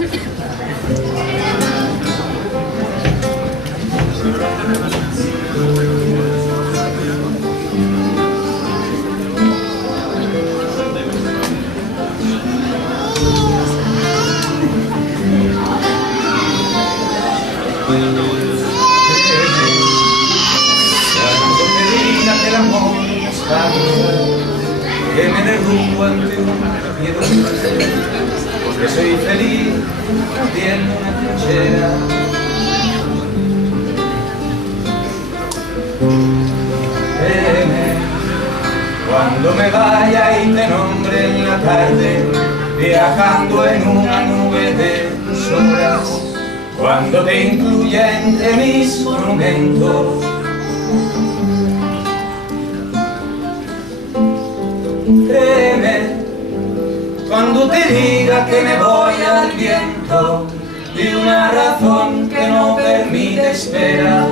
Que me derrumbo ante un miedo porque soy feliz viendo una trinchera. Créeme, cuando me vaya y te nombre en la tarde, viajando en una nube de sombras, cuando te incluya entre mis monumentos. Créeme, cuando te diga que me voy al viento de una razón que no permite espera,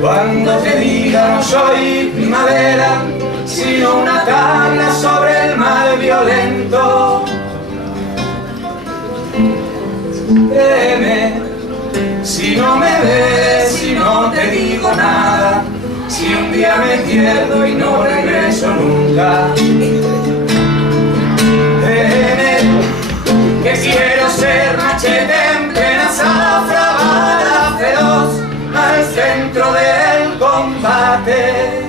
cuando te diga no soy primavera, sino una tabla sobre el mar violento. Créeme, si no me ves, si no te digo nada, si un día me pierdo y no regreso nunca, créeme que quiero ser machete en plena zafra, bala feroz al centro del combate.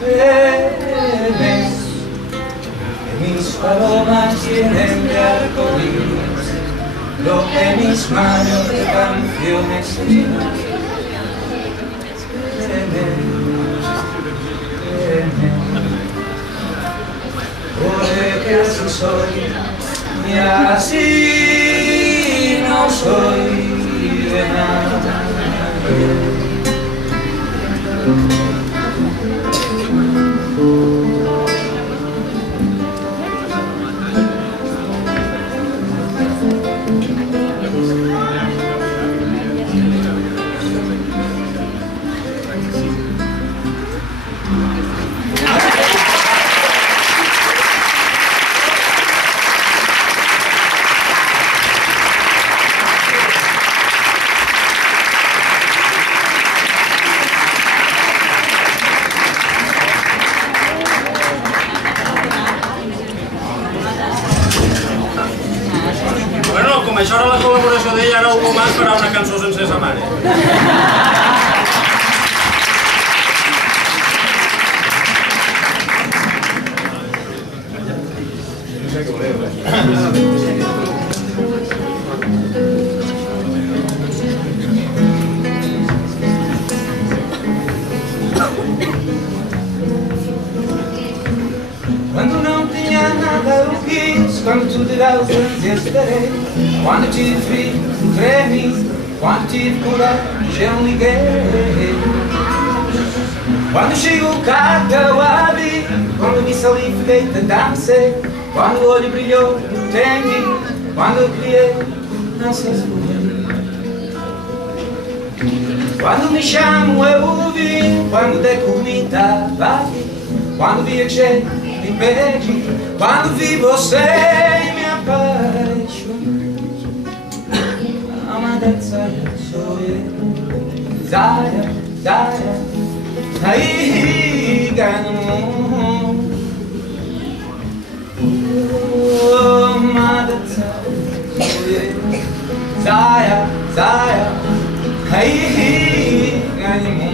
Créeme que mis palomas tienen de arcoíris lo que mis manos de canciones tienen. Porque así soy y así no soy de nada. Com això era la col·laboració d'ella, ara Hugo Mas farà una cançó sense sa mare. Quando não tinha nada eu quis, quando tudo era ausente eu esperei, quando tive frio, tremi, quando tive coragem eu liguei, quando chegou o carro eu abri, quando vi ali fiquei tentando ser, quando o olho brilhou eu entendi, quando eu criei não sei se fui. Quando me chamo eu ouvi, quando dei comida bati, quando viajei me perdi, quando vi você me apaixonei. Amada Zaya sou eu, Zaya, Zaya, aí ganho no mundo. Amada Zaya sou eu, Zaya, Zaya, aí ganho no mundo.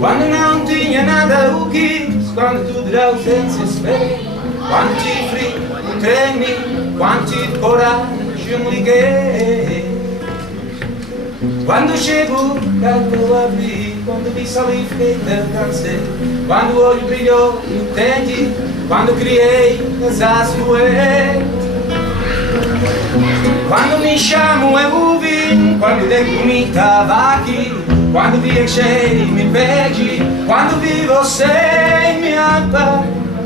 Quando não tinha nada eu quis, quando tudo era ausência esperei, quando tive frio eu tremi, quando tive coragem eu me liguei, quando chegou o carro eu abri, quando vi ali fiquei cansei, quando o olho brilhou eu entendi, quando criei as asas voei, quando me chamo eu ouvi, quando dei por mim estava aqui, quando viajei me perdi, quando vi você me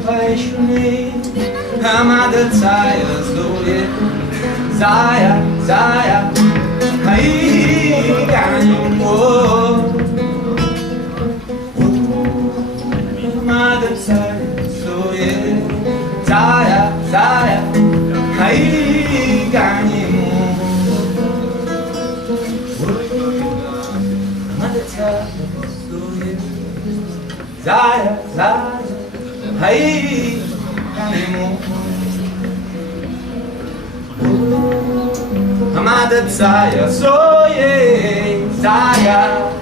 apaixonei. Amada Zaya sou eu, Zaya, Zaya, aí ganho amor. Amada Zaya sou eu, Zaya, Zaya, Zaya, Zaya, hey, honeymoon. Amada Zaya, so yeah, Zaya.